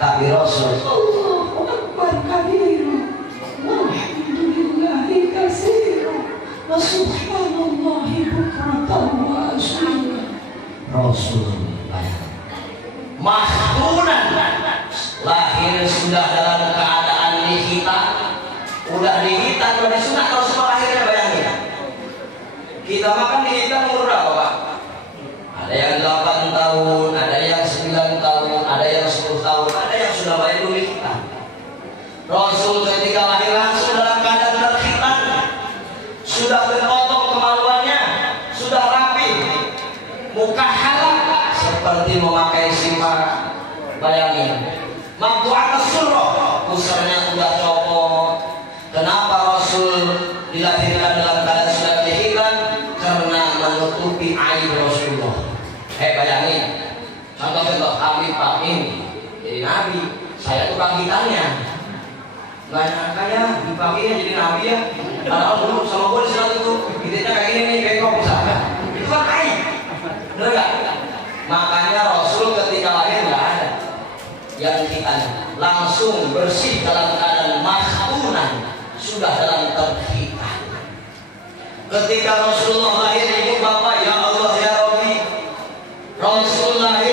Tapi Rasul Allahu Akbar kabira, walhamdulillahi katsira, wa subhanallahi bukratan wa asila. Rasul mahtunan, lahir sudah dalam keadaan dihitan. Udah dihitan, udah disunat. Kalau semua lahirnya bayangin. Kita makan dihitan umur berapa Pak? Ada yang 8 tahun, ada yang 9 tahun, ada yang 10 tahun, ada yang sudah lahir dulu dihitan. Rasul ketika lahir langsung dalam keadaan terhitan, sudah terpotong kemaluannya, sudah rapi, muka halal seperti memakai simar. Bayangin, maqtu'at as-surrah, pusarnya udah copot. Kenapa Rasul dilahirkan dalam keadaan sudah dihitan? Karena menutupi aib Rasulullah. Bayangin, contoh Habib Pak ini jadi Nabi, saya tukang hitannya. Nggak nyangka ya, dipakai jadi Nabi ya. Padahal dulu sama gue disitu itu, hitanya kayak gini nih, bengkok misalnya. Itu kan aib, bener nggak? Makanya Rasul ketika lahir nggak ada yang hitan, langsung bersih dalam keadaan mahtunan, sudah dalam terhitan. Ketika Rasulullah lahir, ibu bapak, ya Allah ya Rabbi, Rasul lahir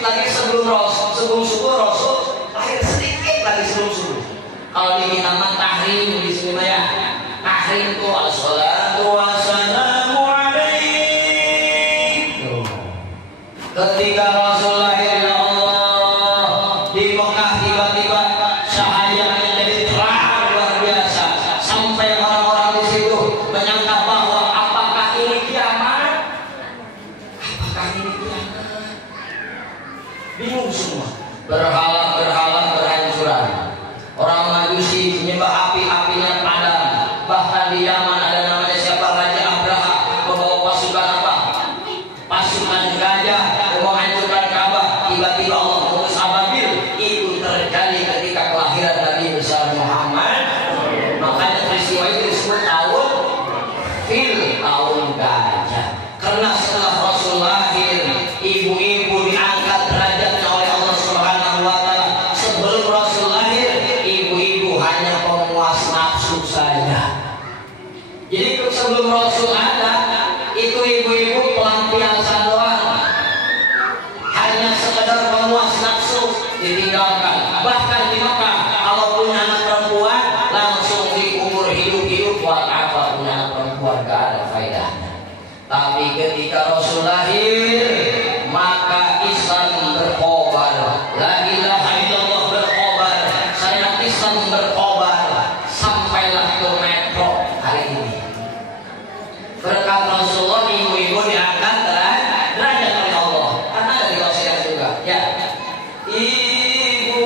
sedikit lagi sebelum subuh Rasul lahir sedikit lagi sebelum subuh. Kalau di kita mah tahrim di sini mah ya. Tahrim itu as-salatu wassalamu alaik. Ketika Rasul lahir ya Allah di Mekah tiba-tiba cahayanya jadi terang luar biasa sampai orang-orang di situ menyangka bahwa apakah ini kiamat? Apakah ini kiamat? Bingung semua. Berhala berhancuran. Orang Majusi menyembah api-apinya padam. Bahkan di Yaman ada namanya siapa Raja Abraha membawa pasukan apa? Pasukan gajah mau hancurkan Ka'bah. Tiba-tiba Allah mengutus ababil. Itu terjadi ketika kelahiran Nabi besar Muhammad. Makanya peristiwa itu disebut tahun gajah. Karena setelah Rasul lahir, ibu-ibu diangkat derajatnya oleh Allah Subhanahu wa taala. Sebelum Rasul lahir, ibu-ibu hanya pemuas nafsu saja. Jadi sebelum Rasul ada, itu ibu-ibu pelampiasan doang. Hanya sekedar pemuas nafsu ditinggalkan. Bahkan di Mekah, kalau punya anak perempuan langsung dikubur hidup-hidup. Buat apa punya anak perempuan? Gak ada faedahnya. Tapi ketika Rasul lahir, maka Islam berkobar. La ilaha illallah berkobar. Syariat Islam berkobar. Sampailah ke metro hari ini. Berkat Rasulullah, ibu-ibu diangkat derajat oleh Allah. Karena ada di wasiat juga. Ya, ibu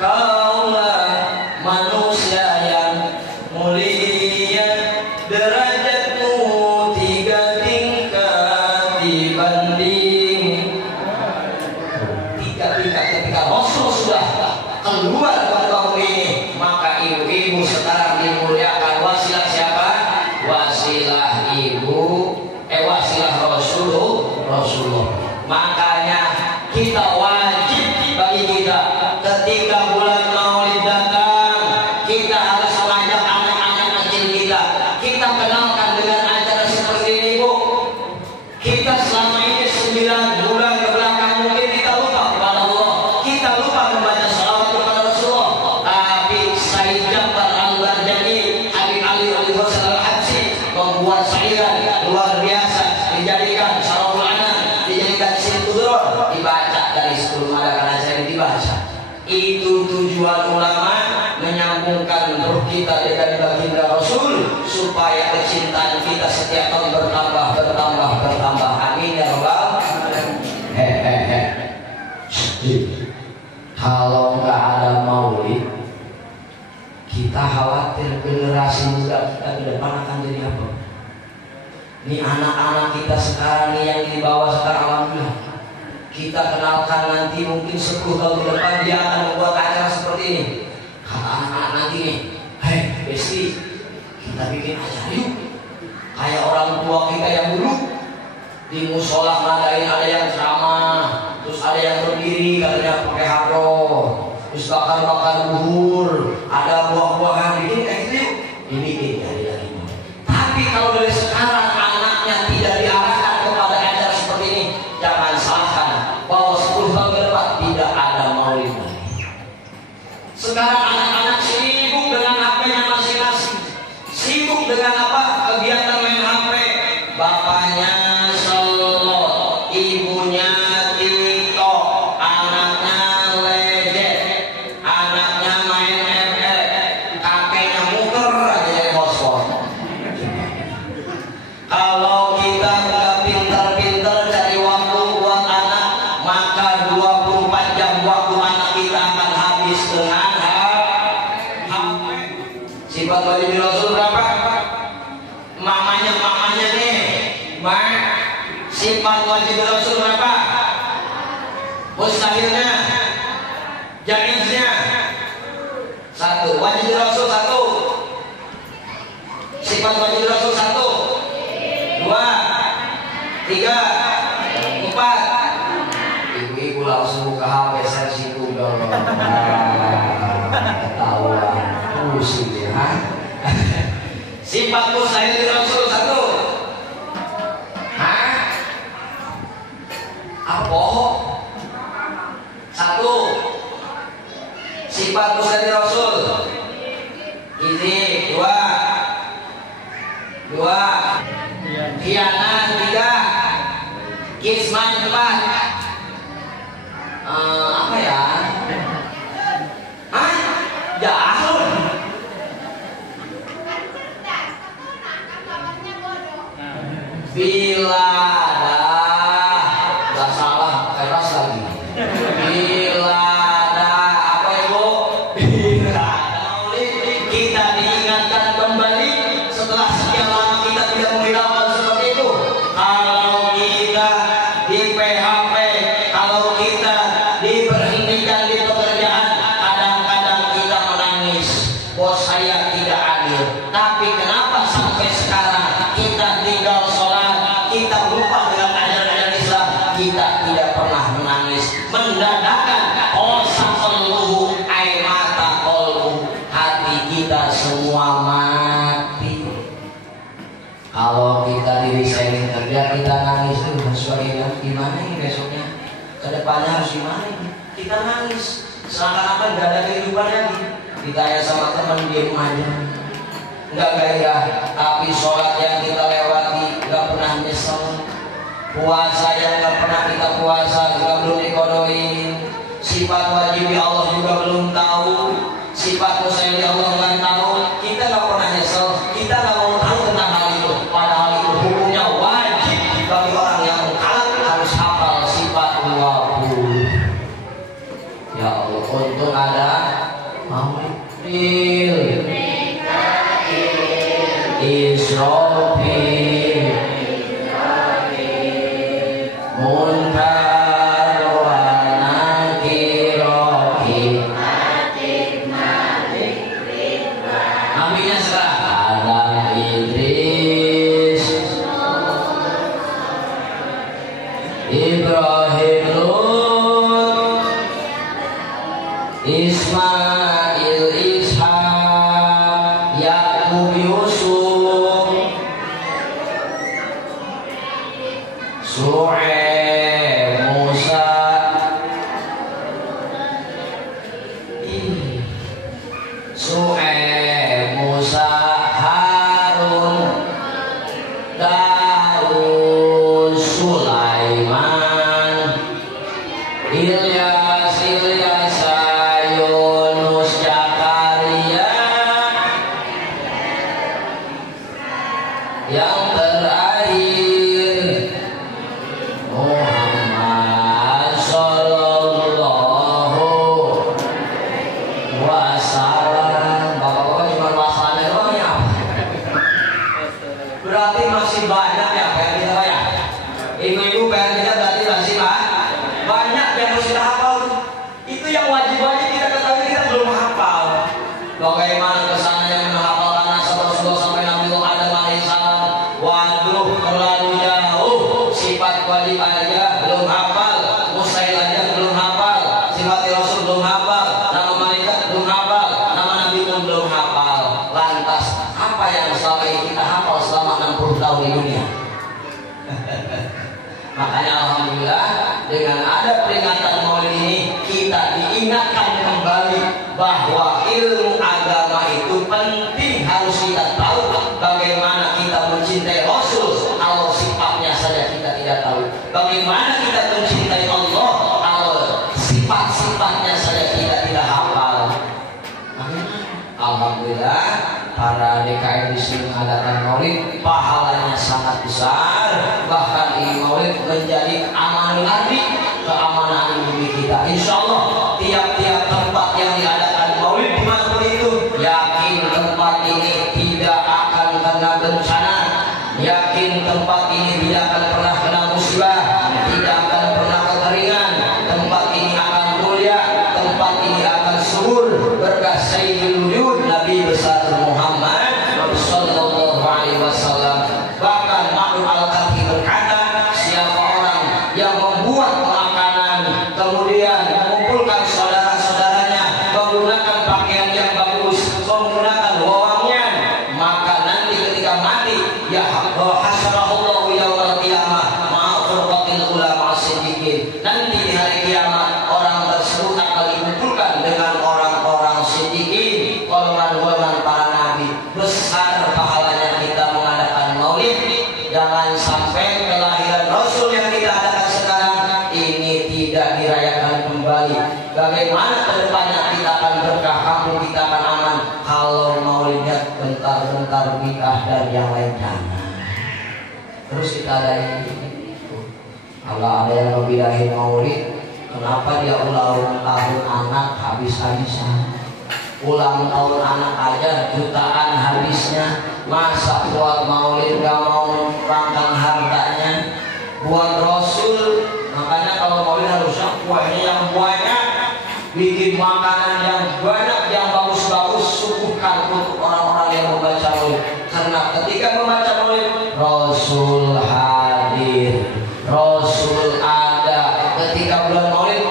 kaulah manusia yang mulia, derajatmu 3 tingkat dibanding 3 tingkat. Ketika Rasul sudah keluar dari kaum ini, maka ibu-ibu sekarang dimuliakan. Wasilah siapa? Wasilah ibu, wasilah Rasulullah. Makanya kita wajib bagi kita ketika bulan Maulid datang, kita harus mengajak anak-anak kecil kita. Kita kenalkan dengan acara seperti ini, Bu. Kita selama ini 9 bulan ke belakang mungkin kita lupa kepada Allah, kita lupa membaca salawat kepada Rasulullah. Tapi Sayyid Ja'far Al-Barjani, Habib Ali Al-Hasan Al-Habsyi membuat syairan luar biasa, dijadikan Syarahul Anam, dijadikan Sintudron, dibaca dari sebelum ada karena saya dibaca. Itu tujuan ulama menyambungkan ruh kita dengan baginda Rasul supaya kecintaan kita setiap tahun bertambah. Amin ya rabbal alamin. Kalau nggak ada maulid, kita khawatir generasi muda kita ke depan akan jadi apa? Ini anak-anak kita sekarang nih yang di bawah sekarang, alhamdulillah kita kenalkan nanti mungkin 10 tahun ke depan dia akan membuat acara seperti ini. Kata anak-anak nanti nih, hei Besti, kita bikin acara yuk kayak orang tua kita yang dulu di musola ngadain, ada yang ceramah, terus ada yang berdiri katanya pakai hadroh, terus bakar buhur, ada buah-buahan, bikin kayak gitu yuk. Dibikin dari lagi. Tapi kalau dari sekarang anaknya tidak diarahkan kepada acara seperti ini, jangan salahkan bahwa 10 tahun ke depan tidak ada maulid lagi. Sekarang anak-anak sibuk dengan HP-nya masing-masing, sibuk dengan apa? Kegiatan main HP. Bapaknya solo, ibunya TikTok, anaknya legend, anaknya main ML, kakeknya muter aja jadi hotspot. Kalau kita nggak pintar-pintar cari waktu buat anak, maka 24 jam waktu anak kita akan habis dengan HP. Sifat wajib Rasul berapa? Mamanya nih, Mak. Sifat wajib Rasul berapa? Mustahilnya, jaiznya 1. Wajib Rasul 1. Sifat wajib Rasul 1, 2, 3, 4. Ibu-ibu langsung buka HP search Google. Ketahuan pusing ya. Sifat mustahil Rasul 1. Hah? Apa? khianat 3, kisman 4, apa ya? Jahul. Bilada, nggak salah, keras lagi. Bilada, apa ibu? Bilada. Kita diingatkan kembali setelah sekian lama kita tidak menghiraukan seperti itu. Kalau kita di PHP, kalau kita diberhentikan di pekerjaan, kadang-kadang kita menangis. Bos saya tidak adil. Tapi kenapa sampai sekarang kita tinggal sholat, kita lupa dengan ajaran Islam, kita tidak pernah menangis. Mendadakan qasaqallahu ay mata qalbu, hati kita semua mati. Kalau kita di desain kerja kita nangis tuh, sesuai gimana ini besoknya, kedepannya harus gimana ini? Kita nangis seakan-akan gak ada kehidupan lagi. Ditanya sama teman diem aja, nggak gairah. Tapi sholat yang kita lewati nggak pernah nyesel, puasa yang nggak pernah kita puasa juga belum dikodoin, sifat wajib Allah juga belum tahu, sifat mustahil Allah nggak tahu. Kita nggak pernah nyesel, kita nggak mau tahu tentang hal itu. Padahal itu hukumnya wajib bagi orang yang mukallaf, harus hafal sifat 20. Ya Allah, untung ada Mawil Israfil Munkar wa Nakir Aminnya sekarang Adam Idris Ibrahim Lut Ismail Ishak Yakub Yusuf Su'aib Musa Su'aib Musa Harun Daud Sulaiman Ilyas Yunus Zakaria, yang terakhir Muhammad Sallallahu Wasallam. Bapak-bapak cuma wasallam doang ya? Berarti masih banyak ya PR kita ya. Ibu-ibu PR kita berarti masih banyak yang harus kita hafal. Itu yang wajib-wajib kita ketahui, kita belum hafal. Bagaimana kesannya menghafalkan nasab Rasulullah sampai Nabi Adam alaihissalam? Waduh, terlalu jauh. Sifat wajib aja belum hafal, mustahil aja belum hafal, sifat Rasul belum hafal, nama malaikat belum hafal, nama Nabi pun belum hafal. Lantas apa yang selama ini kita hafal selama 60 tahun di dunia? Makanya alhamdulillah dengan ada peringatan Maulid ini kita diingatkan kembali bahwa ilmu agama itu penting, harus kita tahu bagaimana kita mencintai Rasul kalau sifatnya saja kita tidak tahu. Bagaimana kita mencintai Allah kalau sifat-sifatnya saja kita tidak hafal. Alhamdulillah para DKM di sini mengadakan Maulid, pahalanya sangat besar. Bahkan ini Maulid menjadi amanah keamanan bumi kita. Insya Allah tiap-tiap tempat yang diadakan Maulid dimanapun itu, yakin tempat ini tidak akan kena bencana, yakin tempat ini tidak akan pernah kena musibah, tidak akan pernah kekeringan. Tempat ini akan mulia, tempat ini akan subur berkah Sayyidul Wujud Nabi besar Muhammad Sallallahu Alaihi Wasallam. Bahkan Ma'ruf Al-Karhi berkata, siapa orang yang membuat makanan kemudian mengumpulkan saudara-saudaranya menggunakan pakaian yang bagus, menggunakan wewangian, maka nanti ketika mati ya hasyarahullahu yaumal qiyamah ma'afurqatil ulama siddiqin. Nanti di hari kiamat orang tersebut akan dikumpulkan dengan orang-orang siddiqin, golongan-golongan para nabi. Besar pahalanya kita mengadakan Maulid. Jangan dan yang lain jangan. Terus kita ada ini, kalau ada yang ngebidahin maulid, kenapa dia ulang tahun anak habis-habisan? Ulang tahun anak aja jutaan habisnya, masa buat maulid gak mau mencurahkan hartanya buat Rasul. Makanya kalau maulid harusnya kuahnya yang banyak, bikin makanan yang banyak, yang bagus-bagus, suguhkan untuk orang-orang yang membaca maulid. Karena ketika membaca maulid, Rasul hadir, Rasul ada. Ketika bulan maulid,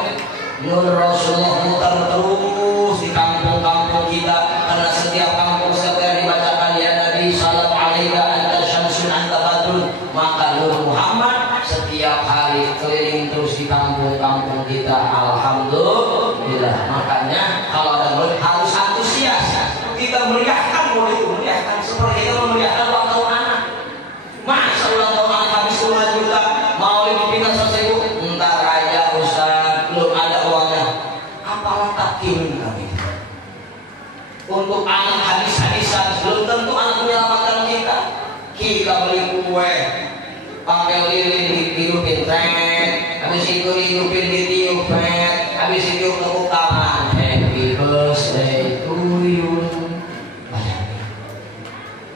nur Rasulullah muter terus di kampung-kampung kita. Karena setiap kampung setiap dibacakan ya Nabi salam alaika anta syamsun anta badrun, maka nur Muhammad setiap hari keliling terus di kampung-kampung kita. Alhamdulillah. Makanya kalau ada maulid harus antusias. Kita meriahkan maulid itu, meriahkan seperti kita memeriahkan ulang tahun anak. Masa ulang tahun anak habis 5 juta, maulid kita selesai itu entar aja Ustaz, belum ada uangnya. Apalah takin kami untuk anak habis-habisan, belum tentu anak menyelamatkan kita. Kita beli kue pakai lilin dihidupin tret, habis itu dihidupin ditiup tret, habis itu tepuk tangan happy birthday to you.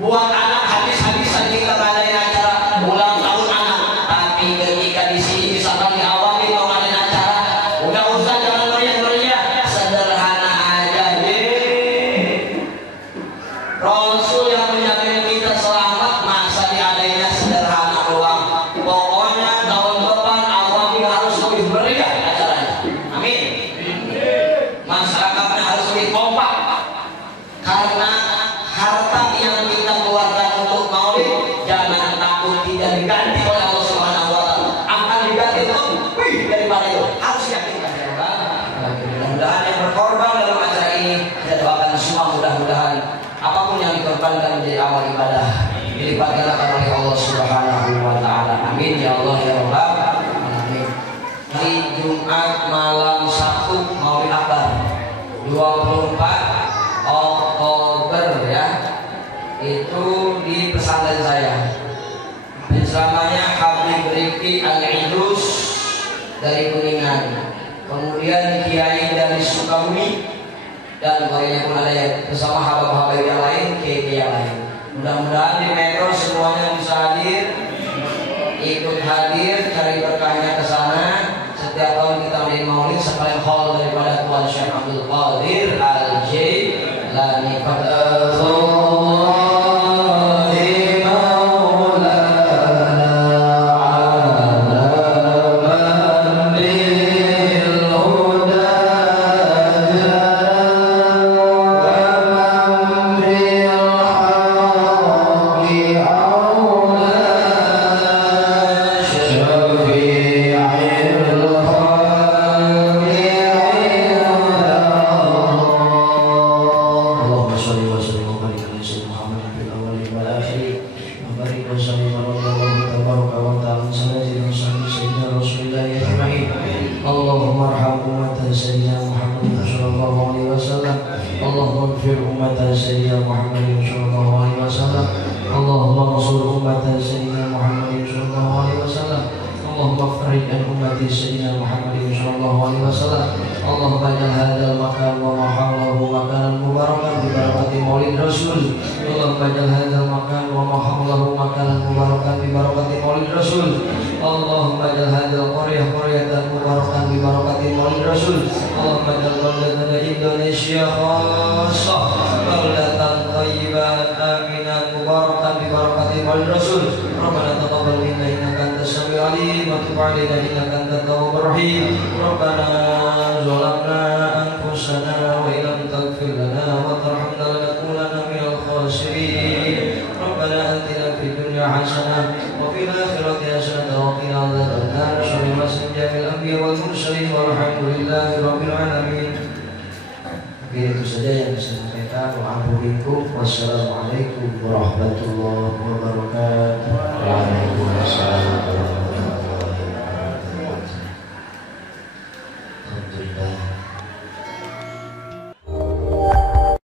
Buat anak habis-habisan kita ngadain acara ulang tahun anak, tapi ketika di sini misalkan di awal kita ngadain acara, udah usah jangan meriah-meriah, sederhana aja deh. Rasul yang menjamin kita selamat, masa diadainnya sederhana doang. Pokoknya tahun depan awal kita harus lebih meriah acaranya. Amin. Masyarakatnya harus lebih kompak, karena harta yang kita keluarkan untuk maulid jangan takut tidak diganti oleh Allah Subhanahu wa taala. Akan diganti lebih daripada itu. Harus yakinkan ya Allah. Mudah-mudahan yang berkorban dalam acara ini, kita doakan semua mudah-mudahan apapun yang dikorbankan menjadi amal ibadah dilipat gandakan oleh Allah Subhanahu wa taala. Amin ya Allah ya Rabbal alamin. Hari Jumat malam Sabtu maulid akbar 24 Oktober ya, itu di pesantren saya. Penceramahnya Habib Rifki Al-Idrus dari Kuningan, kemudian Kiai dari Sukabumi, dan lainnya pun ada yang bersama habib-habib yang lain, kiai yang lain. Mudah-mudahan di Metro semuanya bisa hadir, ikut hadir, cari berkahnya ke sana. Setiap tahun kita menjadi maulid sekalian haul daripada Tuan Syekh Abdul Qadir Al-Jailani. Wassalamualaikum warahmatullahi wabarakatuh.